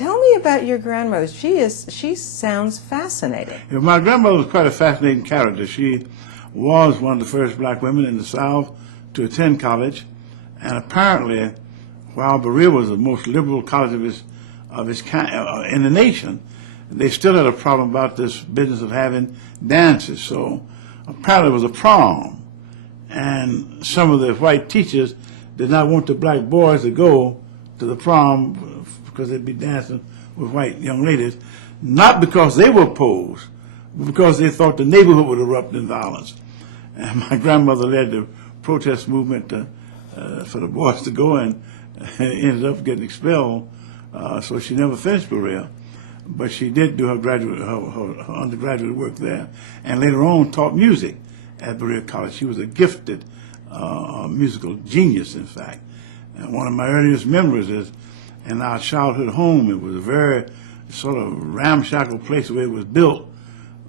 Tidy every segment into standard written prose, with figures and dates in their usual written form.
Tell me about your grandmother. She sounds fascinating. Yeah, my grandmother was quite a fascinating character. She was one of the first black women in the South to attend college, and apparently, while Berea was the most liberal college of its kind in the nation, they still had a problem about this business of having dances. So apparently it was a prom, and some of the white teachers did not want the black boys to go to the prom because they'd be dancing with white young ladies, not because they were opposed, but because they thought the neighborhood would erupt in violence. And my grandmother led the protest movement for the boys to go, and ended up getting expelled, so she never finished Berea. But she did do her undergraduate work there, and later on taught music at Berea College. She was a gifted musical genius, in fact. And one of my earliest memories is in our childhood home. It was a very sort of ramshackle place where it was built,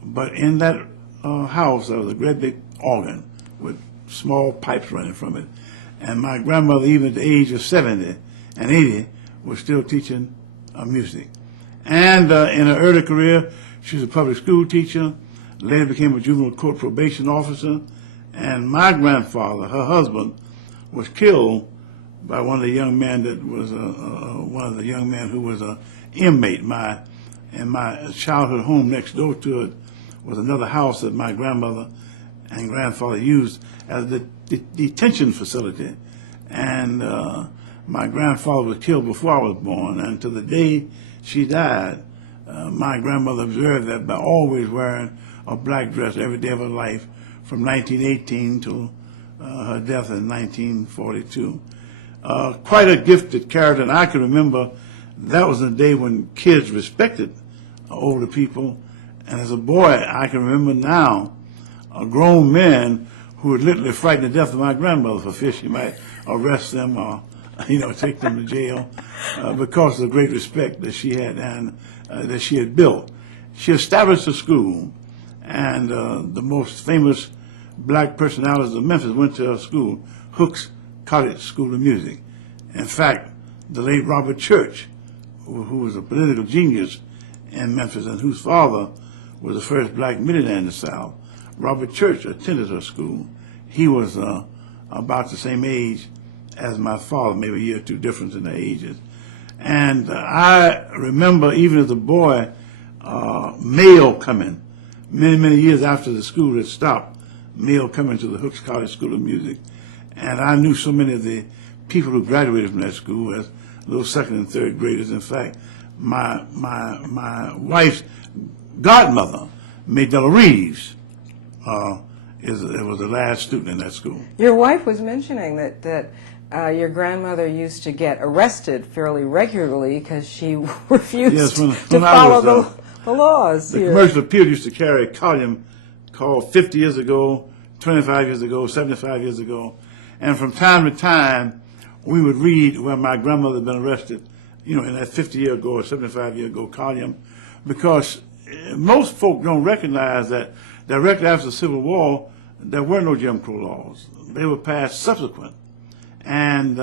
but in that house there was a great big organ with small pipes running from it. And my grandmother, even at the age of 70 and 80, was still teaching music. And in her early career, she was a public school teacher, later became a juvenile court probation officer, and my grandfather, her husband, was killed by one of the young men that was who was an inmate. In my childhood home next door to it was another house that my grandmother and grandfather used as the detention facility, and my grandfather was killed before I was born, and to the day she died, my grandmother observed that by always wearing a black dress every day of her life from 1918 to her death in 1942. Quite a gifted character, and I can remember that was a day when kids respected older people, and as a boy I can remember now grown men who would literally frighten the death of my grandmother for fear she might arrest them or take them to jail because of the great respect that she had and that she had built. She established a school, and the most famous black personalities of Memphis went to her school, Hooks College School of Music. In fact, the late Robert Church, who was a political genius in Memphis and whose father was the first black millionaire in the South, Robert Church attended her school. He was about the same age as my father, maybe a year or two difference in their ages. And I remember, even as a boy, mail coming, many years after the school had stopped, mail coming to the Hooks College School of Music. And I knew so many of the people who graduated from that school as little second and third graders. In fact, my wife's godmother, Maydella Reeves, was the last student in that school. Your wife was mentioning that your grandmother used to get arrested fairly regularly because she refused to follow the laws. The Commercial Appeal used to carry a column called 50 years ago, 25 years ago, 75 years ago, and from time to time we would read where my grandmother had been arrested, in that 50-year ago or 75-year ago column, because most folk don't recognize that directly after the Civil War there were no Jim Crow laws. They were passed subsequent. And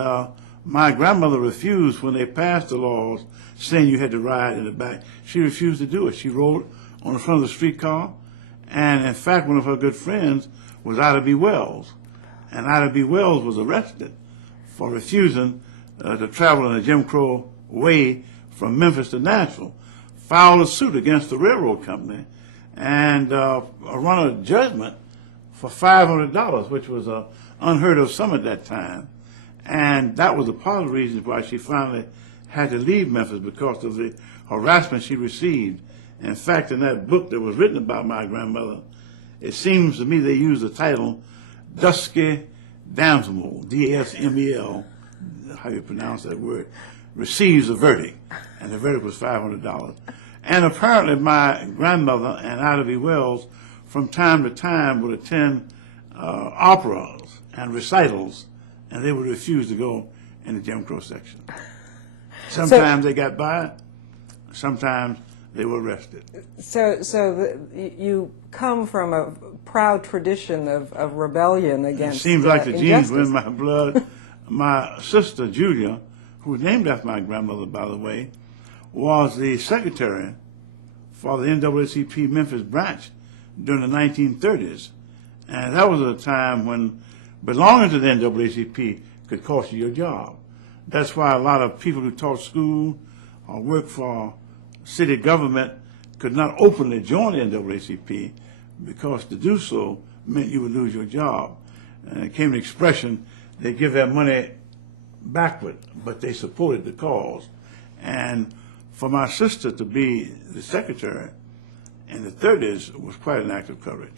my grandmother refused when they passed the laws saying you had to ride in the back. She refused to do it. She rode on the front of the streetcar, and in fact one of her good friends was Ida B. Wells. And Ida B. Wells was arrested for refusing to travel in a Jim Crow way from Memphis to Nashville, filed a suit against the railroad company, and run a judgment for $500, which was an unheard of sum at that time. And that was a part of the reason why she finally had to leave Memphis, because of the harassment she received. In fact, in that book that was written about my grandmother, it seems to me they used the title Dusky Damsel, D-A-S-M-E-L, how you pronounce that word, receives a verdict, and the verdict was $500. And apparently my grandmother and Ida B. Wells from time to time would attend operas and recitals, and they would refuse to go in the Jim Crow section. Sometimes they got by, sometimes they were arrested. So you come from a proud tradition of rebellion against It seems like the genes injustice. were in my blood. My sister, Julia, who was named after my grandmother, by the way, was the secretary for the NAACP Memphis branch during the 1930s. And that was a time when belonging to the NAACP could cost you your job. That's why a lot of people who taught school or worked for city government could not openly join the NAACP, because to do so meant you would lose your job. And it came to expression, they give their money backward, but they supported the cause. And for my sister to be the secretary in the 30s was quite an act of courage.